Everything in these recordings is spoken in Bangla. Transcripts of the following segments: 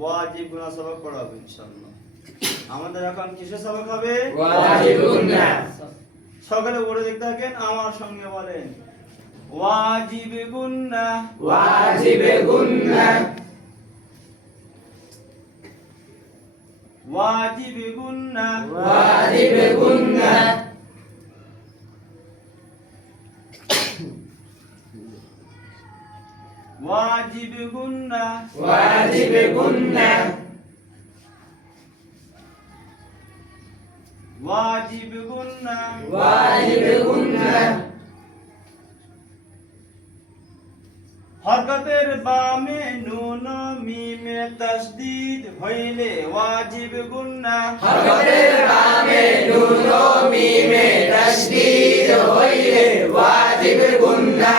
ওয়াজিব গুনা সবক পড়াবো ইনশাআল্লাহ। আমাদের এখন কিসের সবক হবে? ওয়াজিব গুনা। সকালে পড়ে দেখতে থাকেন, আমার সঙ্গে বলেন ওয়াজিব গুনা। ওয়াজিব গুনা। ওয়াজিব গুনা। ওয়াজিব গুনা। ওয়াজিব গুনা। ওয়াজিব গুনা। ওয়াজিব গুনা। ওয়াজিব গুনা। হরকতের বামে নুন মিমে তাসদীদ হইলে ওয়াজিব গুনা। হরকতের বামে নুন ও মিমে তাসদীদ হইলে ওয়াজিব গুনা।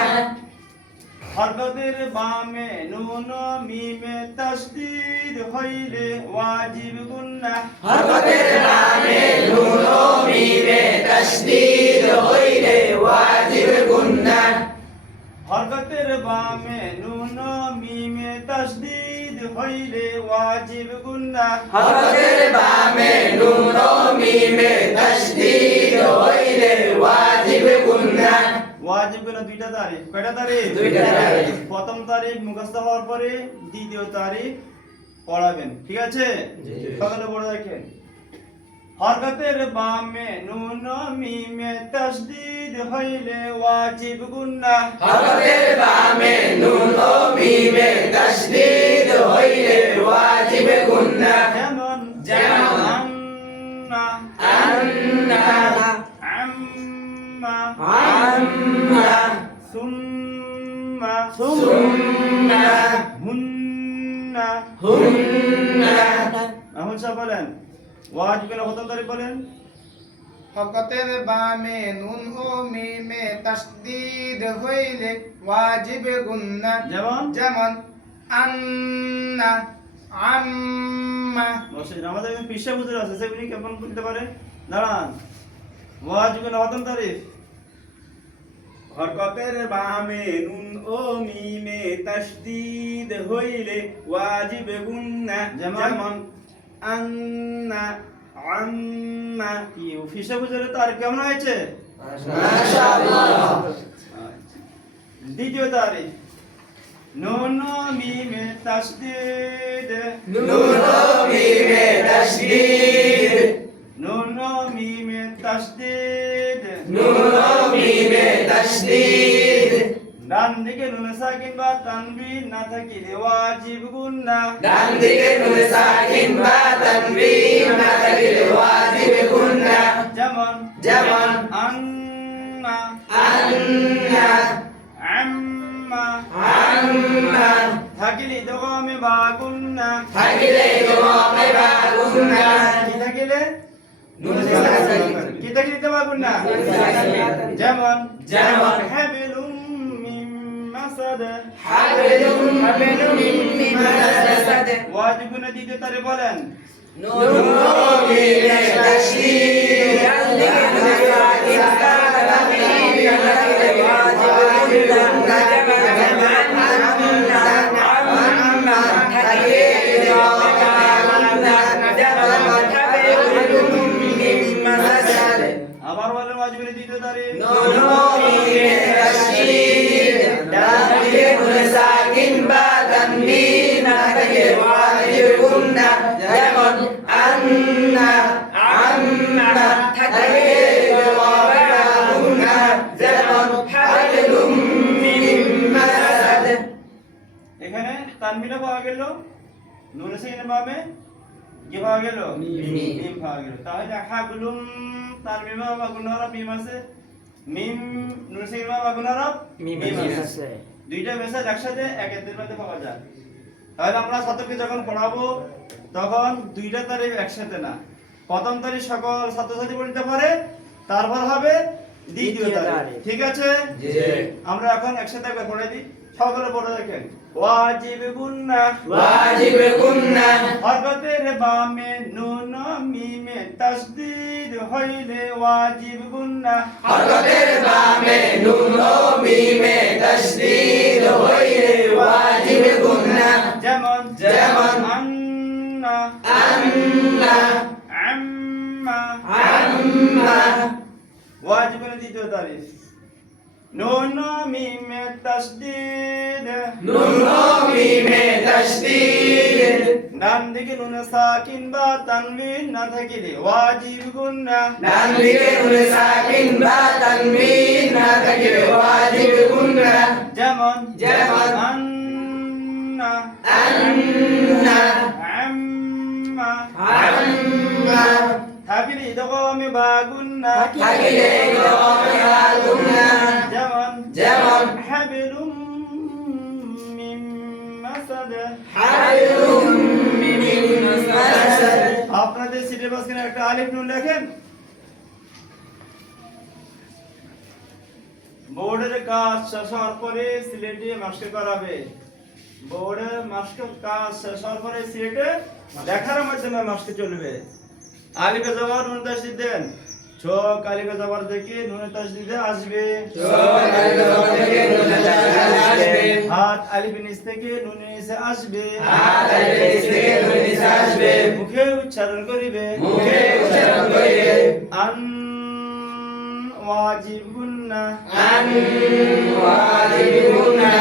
হরকতের বামে নুন মিমে তাসদীদ হইলে ওয়াজিব গুনা। হরকতের বামে নুন ও মিমে তাসদীদ হইলে ওয়াজিব গুনা। হরকতের বামে নুন মিমে তাসদীদ হইলে ওয়াজিব গুনা। হরকতের বামে নুন ও মিমে তাসদীদ হইলে ওয়াজিব গুনা। ওয়াজিব গুনা দুইটা তারিখ। কয়টা তারিখ? দুইটা তারিখ। প্রথম তারিখ মুখস্থ হওয়ার পরে দ্বিতীয় তারিখ পড়াবেন, ঠিক আছে? জি। সকালে পড়ে দেখেন হরকতের বামে নুন মিমে তাসদীদ হইলে ওয়াজিব গুনা। হরকতের বামে নুন ও মিমে তাসদীদ হইলে ওয়াজিব গুনা। যেমন যেমন আন্না, আন্না, আম্মা, আম্মা, সুম্মা, সুম্মা, হুন্না। হুন্না। এখন সব বলেন ওয়াজিব গুনা প্রথম তারিখ বলেন। হরকতের বামে নুন ও মিমে তাসদীদ হইলে ওয়াজিব গুন্না। যেমন যেমন আন্না, আম্মা। মসজিদ আমাদের এখানে পিসা বুঝে আছে, সেগুলি কেমন বলতে পারে? দাঁড়ান, ওয়াজিব গুনা প্রথম তারিখ। হরকতের বামে নুন ও মিমে তাসদীদ হইলে ওয়াজিব গুন্না। যেমন আন্না, আম্মা। কি পিসা বুঝে তার কেমন হয়েছে? মাশাআল্লাহ। দ্বিতীয় তারিখ নুন মিমে তাসদীদ। নুন ও মিমে তাসদীদ। নুন মিমে তাসদীদ। নুন ও মিমে তাসদীদ। ডান দিকে নুন সাকিন বা তানবিন না থাকিলে ওয়াজিব গুন্না। ডান দিকে নুন সাকিন বা তানবিন না থাকিলে ওয়াজিব গুন্না। যেমন যেমন আন্না, আন্না, আম্মা। আম্মা। থাকিলে দগমে বা গুন্না। থাকিলে দমে বা গুন্না। কি থাকিলে? নুন সাকিন। কি থাকিলে বা গুন্না? যেমন যেমন হাবিলুম মিন মাসাদ। হাবিলুম মিন মাসাদ। ওয়াজিব গুনা দ্বিতীয় তারিখ বলেন। নুন ও মিমে তাসদীদ। ডান দিকে নুন সাকিন বা তানবিন না থাকিলে ওয়াজিব গুন্না। যেমন আন্না, আম্মা। থাকিলে দমে বা গুন্না। যেমন হাবিলুম মিন মাসাদ। আবার বলেন ওয়াজিব গুনা দ্বিতীয় তারিখ। নুন ও মিমে তাসদীদ। ডান দিকে নুন সাকিন বা তানবিন না থাকিলে ওয়াজিব গুন্না। যেমন আন্না, আম্মা। থাকিলে দমে বা গুন্না। যেমন হাবিলুম মিন মাসাদ। এখানে তানবিনা পাওয়া গেল, নুন সাকিনের ভাবে কি পাওয়া গেল? মিম পাওয়া গেল। তাহলে হাবলুম তানবিন বা গুণারব মিম আছে, মিম নুন সাকিন বা গুণারব মিম আছে। দুইটা মেসেজ একসাথে একের মধ্যে পাওয়া যায়। তাহলে আমরা ছাত্রকে যখন পড়াবো তখন দুইটা তারিখ একসাথে না, প্রথম তারিখ সকল ছাত্রছাত্রী পড়তে পারে, তারপর হবে দ্বিতীয় তারিখ, ঠিক আছে? জি। আমরা এখন একসাথে একবার পড়ে দিই, সকলে পড়ে দেখেন। ওয়াজিব গুন্না। ওয়াজিব গুন্না। হরকতের বামে নুন মিমে তাসদীদ হইলে ওয়াজিব গুন্না। হরকতের বামে নুন ও মিমে তাসদীদ হইলে ওয়াজিব গুন্না। যেমন যেমন আন্না, আন্না আম্মা আম্মা ওয়াজিবের দ্বিতীয় তারিখ নুন মিম তাসদীদ নুন ও মিমে তাসদীদ ডান দিকে নুন সাকিন বা তানবিন না থাকিলে ওয়াজিব গুন্না ডান দিকে নুন সাকিন বা তানবিন না থাকিলে ওয়াজিব গুন্না যেমন যেমন আন্না আন্না আম্মা আম্মা থাকিলে ইদগামে বা গুন্না থাকিলে ইদগামে বা গুন্না যেমন যেমন হাবিলুম মিম মাসাদ হাবিলুম মিন মাসাদ আপনাদের সিলেবাস এখানে একটা আলিফ নুন লেখেন বোর্ডের কাজ শেষ হওয়ার পরে সিলেটে মাস্কে করাবে বোর্ডের মাস্কের কাজ শেষ হওয়ার পরে সিলেটে লেখার মাধ্যমে মাস্কে চলবে আলিফে জবর নুন তাসদীদ দেন চোখ আলিফে জবর থেকে নুন তাসদীদে আসবে চোখ আলিফে জবর থেকে নুন তাসদীদে আসবে হাত আলিফে নিচ থেকে নুন নিচে আসবে হাত আলিফে নিচ থেকে নুন নিচে আসবে মুখে উচ্চারণ করিবে মুখে উচ্চারণ করিবে আন ওয়াজিব গুন্না আন ওয়াজিব গুন্না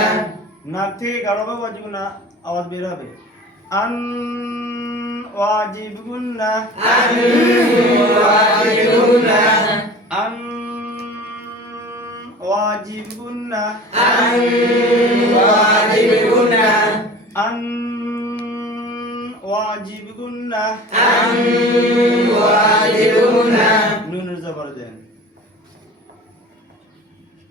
নাক থেকে গাড়াবে ওয়াজিব গুন্না আওয়াজ বের হবে আন ওয়াজিব গুন্না আন ওয়াজিব গুন্না আন ওয়াজিব গুন্না আন ওয়াজিব গুন্না আন ওয়াজিব গুন্না আন ওয়াজিব গুন্না নুনের জবর দেন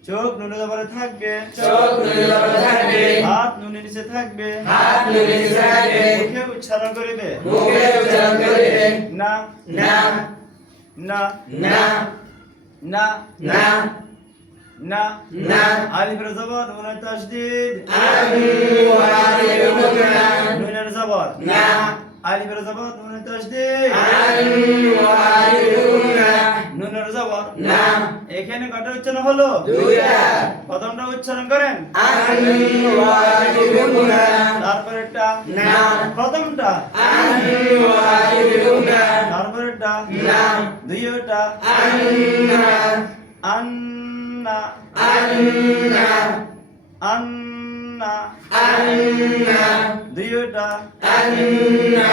চোখ নুনের জবরে থাকবে চোখ নুনের জবরে থাকবে হাত নুনের নিচে থাকবে হাত নুনের নিচে থাকবে মুখে উচ্চারণ করিবে মুখে উচ্চারণ করিবে না না না না না না না না আলিফের জবর নুনের তাসদীদ আন ওয়াজিব গুন্না নুনের জবর না আলিফের জবর নুনের তাসদীদ আন ওয়াজিব গুন্না নুনের জবর না এখানে কয়টা উচ্চারণ হলো দুইটা প্রথমটা উচ্চারণ করেন আন ওয়াজিব গুন্না তারপরেরটা না প্রথমটা আন ওয়াজিব গুন্না তারপরেরটা না দুইটা আন্না আন্না আন্না আন্না আন্না দুইটা আন্না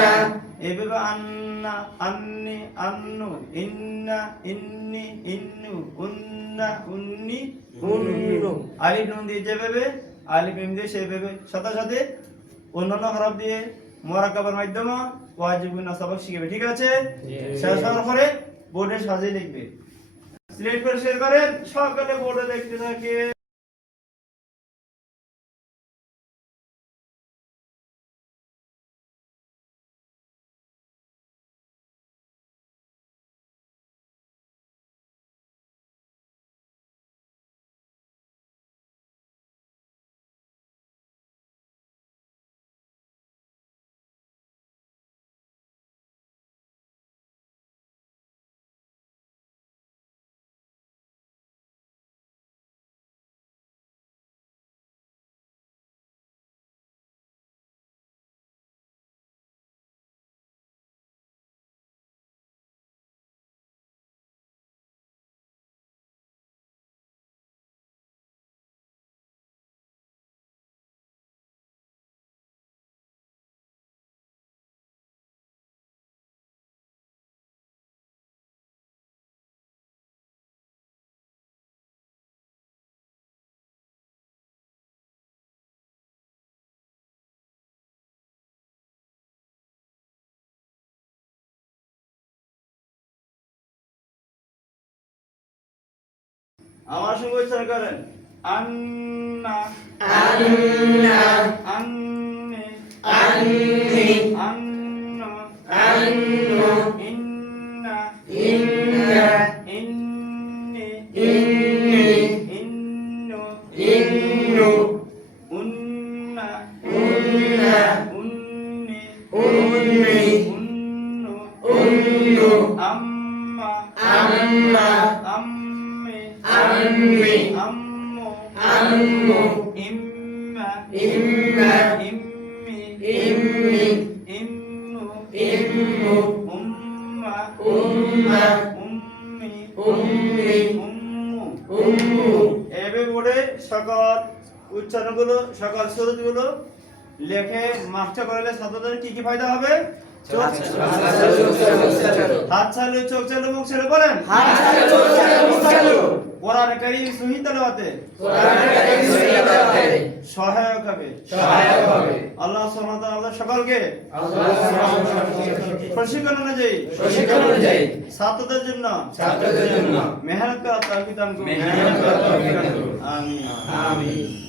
এভাবে আন্না আন্নি আন্নু ইন্না ইন্নি ইন্নু উন্না উন্নি উন্নু আলিফ নুন দিয়ে যেভাবে আলিফ মিম দিয়ে সেভাবে সাথে সাথে অন্যান্য হরফ দিয়ে মুরাক্কাবের মাধ্যমে ওয়াজিব গুন্না সবক শিখবে ঠিক আছে শেষ হওয়ার পরে বোর্ডে সাজিয়ে লিখবে সিলেক্ট করে শেয়ার করেন সকালে বোর্ডে দেখতে থাকে আমার সঙ্গে উচ্চারণ করেন আন্না আন্না আন্নি আন্নি আন্নু আন্নু ইন্না ইন্না ইন্নি ইন্নি ইন্নু ইন্নু উন্না উন্না উন্নি উন্নি উন্নু উন্নু আম্মা আম্মা আম্মি আম্মি আম্মু আম্মু ইম্মা ইম্মা ইম্মি ইম্মি ইম্মু ইম্মি করে সকল উচ্চারণগুলো সকল সুরতগুলো লেখে মাস্টার করলে ছাত্রদের কি কি ফায়দা হবে? হাত চালু, চোখ চালু, মুখ চালু বলেন। কোরআন কারীম সহিহ তেলাওয়াতে সহায়ক হবে। আল্লাহ সুবহানাহু ওয়া তাআলা আমাদের সকলকে প্রশিক্ষণ অনুযায়ী ছাত্রদের জন্য মেহনত করার তৌফিক দান করুন। আমিন।